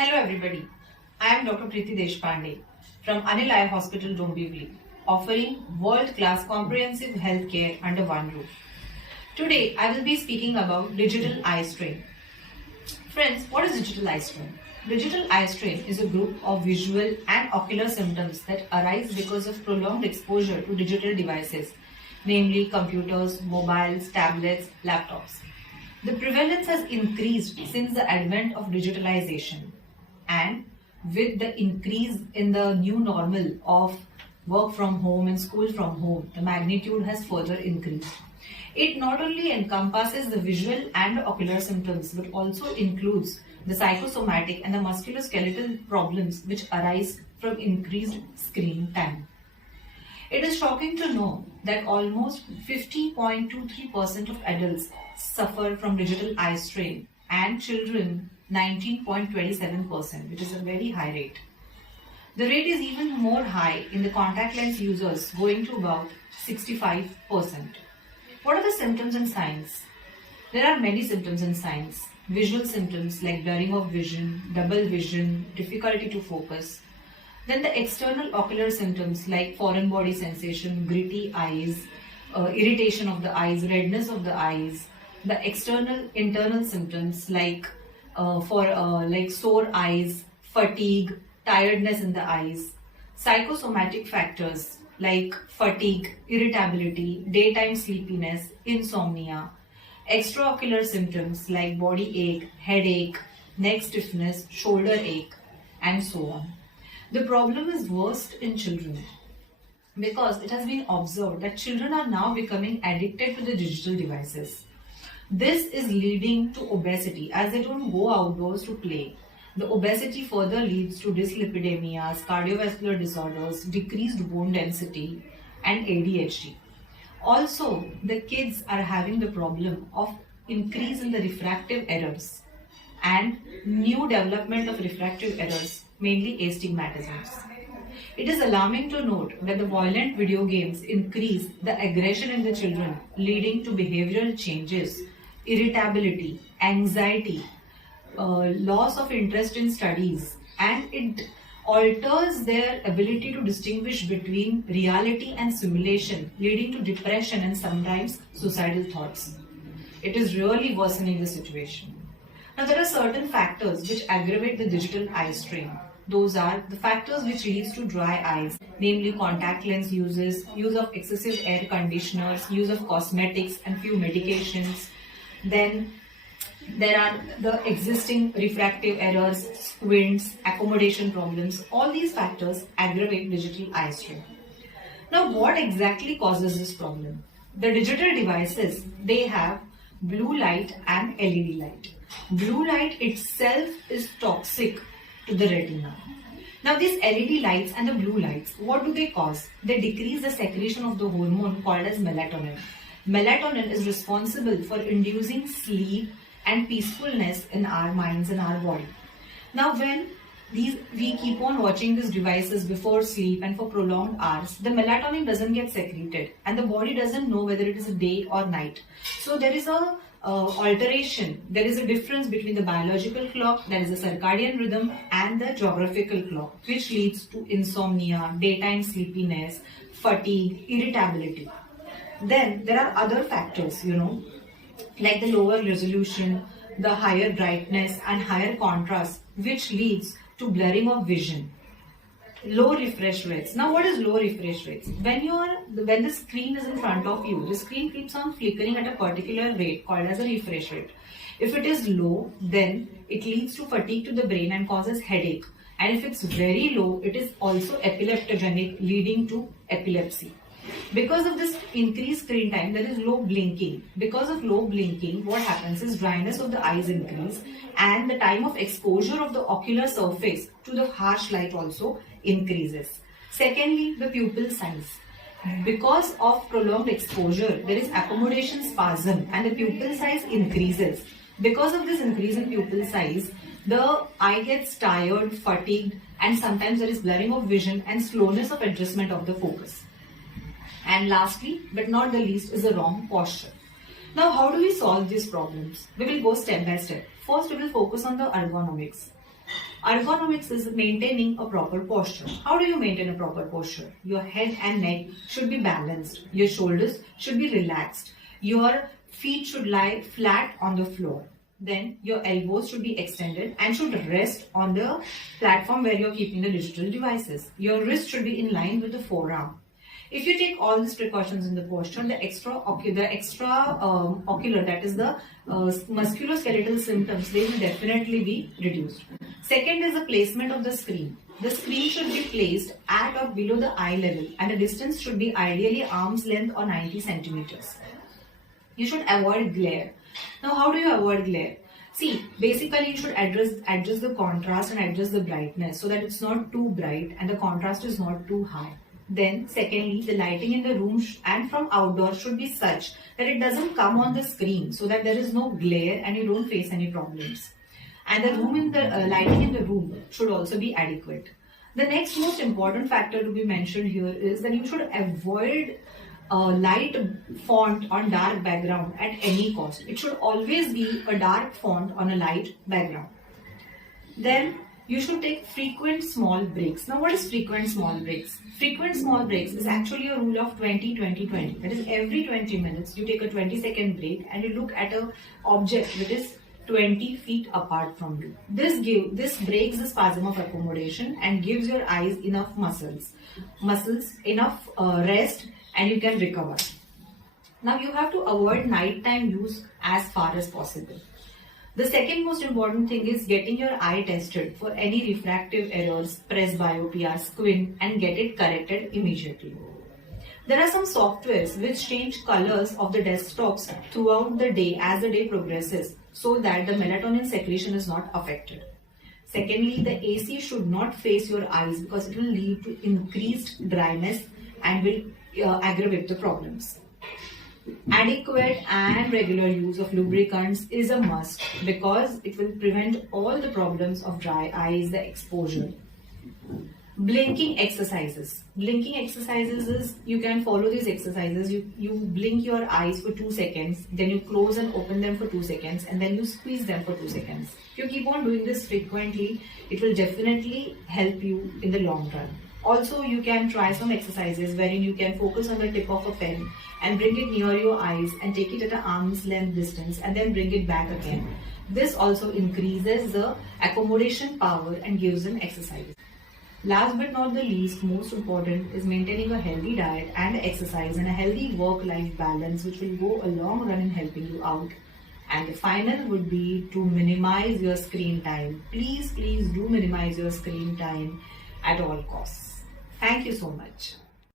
Hello everybody, I am Dr. Preeti Deshpande from Anil Eye Hospital, Dombivli, offering world-class comprehensive healthcare under one roof. Today I will be speaking about digital eye strain. Friends, what is digital eye strain? Digital eye strain is a group of visual and ocular symptoms that arise because of prolonged exposure to digital devices, namely computers, mobiles, tablets, laptops. The prevalence has increased since the advent of digitalization, and with the increase in the new normal of work from home and school from home, the magnitude has further increased. It not only encompasses the visual and ocular symptoms but also includes the psychosomatic and the musculoskeletal problems which arise from increased screen time. It is shocking to know that almost 50.23% of adults suffer from digital eye strain and children 19.27%, which is a very high rate. The rate is even more high in the contact lens users, going to about 65%. What are the symptoms and signs? There are many symptoms and signs. Visual symptoms like blurring of vision, double vision, difficulty to focus. Then the external ocular symptoms like foreign body sensation, gritty eyes, irritation of the eyes, redness of the eyes. The external internal symptoms like sore eyes, fatigue, tiredness in the eyes. Psychosomatic factors like fatigue, irritability, daytime sleepiness, insomnia. Extraocular symptoms like body ache, headache, neck stiffness, shoulder ache, and so on. The problem is worst in children because it has been observed that children are now becoming addicted to the digital devices. This is leading to obesity as they don't go outdoors to play. The obesity further leads to dyslipidemias, cardiovascular disorders, decreased bone density, and ADHD. Also, the kids are having the problem of increase in the refractive errors and new development of refractive errors, mainly astigmatisms. It is alarming to note that the violent video games increase the aggression in the children, leading to behavioral changes, irritability, anxiety, loss of interest in studies, and it alters their ability to distinguish between reality and simulation, leading to depression and sometimes suicidal thoughts. It is really worsening the situation. Now, there are certain factors which aggravate the digital eye strain. Those are the factors which leads to dry eyes, namely contact lens uses, use of excessive air conditioners, use of cosmetics and few medications. Then there are the existing refractive errors, squints, accommodation problems. All these factors aggravate digital eye strain. Now, what exactly causes this problem? The digital devices, they have blue light and LED light. Blue light itself is toxic to the retina. Now, these LED lights and the blue lights, what do they cause? They decrease the secretion of the hormone called as melatonin. Melatonin is responsible for inducing sleep and peacefulness in our minds and our body. Now, when we keep on watching these devices before sleep and for prolonged hours, the melatonin doesn't get secreted and the body doesn't know whether it is a day or night. So there is a alteration. There is a difference between the biological clock, that is the circadian rhythm, and the geographical clock, which leads to insomnia, daytime sleepiness, fatigue, irritability. Then there are other factors, like the lower resolution, the higher brightness and higher contrast, which leads to blurring of vision. Low refresh rates. Now, what is low refresh rates? When the screen is in front of you, the screen keeps on flickering at a particular rate called as a refresh rate. If it is low, then it leads to fatigue to the brain and causes headache. And if it's very low, it is also epileptogenic, leading to epilepsy. Because of this increased screen time, there is low blinking. Because of low blinking, what happens is dryness of the eyes increase and the time of exposure of the ocular surface to the harsh light also increases. Secondly, the pupil signs. Because of prolonged exposure, there is accommodation spasm and the pupil size increases. Because of this increase in pupil size, the eye gets tired, fatigued, and sometimes there is blurring of vision and slowness of adjustment of the focus. And lastly, but not the least, is the wrong posture. Now, how do we solve these problems? We will go step by step. First, we will focus on the ergonomics. Ergonomics is maintaining a proper posture. How do you maintain a proper posture? Your head and neck should be balanced. Your shoulders should be relaxed. Your feet should lie flat on the floor. Then your elbows should be extended and should rest on the platform where you're keeping the digital devices. Your wrist should be in line with the forearm. If you take all these precautions in the posture, the ocular, that is the musculoskeletal symptoms, they will definitely be reduced. Second is the placement of the screen. The screen should be placed at or below the eye level, and the distance should be ideally arm's length or 90 centimeters. You should avoid glare. Now, how do you avoid glare? See, basically you should adjust the contrast and adjust the brightness so that it's not too bright and the contrast is not too high. Then, secondly, the lighting in the room and from outdoors should be such that it doesn't come on the screen, so that there is no glare and you don't face any problems. And the lighting in the room should also be adequate. The next most important factor to be mentioned here is that you should avoid light font on dark background at any cost. It should always be a dark font on a light background. Then you should take frequent small breaks. Now, what is frequent small breaks? Frequent small breaks is actually a rule of 20-20-20. That is, every 20 minutes you take a 20-second break and you look at an object that is 20 feet apart from you. This breaks the spasm of accommodation and gives your eyes enough muscles enough rest, and you can recover. Now, you have to avoid nighttime use as far as possible. The second most important thing is getting your eye tested for any refractive errors, presbyopia, squint, and get it corrected immediately. There are some softwares which change colors of the desktops throughout the day as the day progresses so that the melatonin secretion is not affected. Secondly, the AC should not face your eyes because it will lead to increased dryness and will aggravate the problems. Adequate and regular use of lubricants is a must because it will prevent all the problems of dry eyes, the exposure. Blinking exercises. Blinking exercises is, you can follow these exercises. You blink your eyes for 2 seconds, then you close and open them for 2 seconds, and then you squeeze them for 2 seconds. If you keep on doing this frequently, it will definitely help you in the long run. Also, you can try some exercises wherein you can focus on the tip of a pen and bring it near your eyes and take it at an arm's length distance and then bring it back again. This also increases the accommodation power and gives an exercise. Last but not the least, most important is maintaining a healthy diet and exercise and a healthy work-life balance, which will go a long run in helping you out. And the final would be to minimize your screen time. Please do minimize your screen time at all costs. Thank you so much.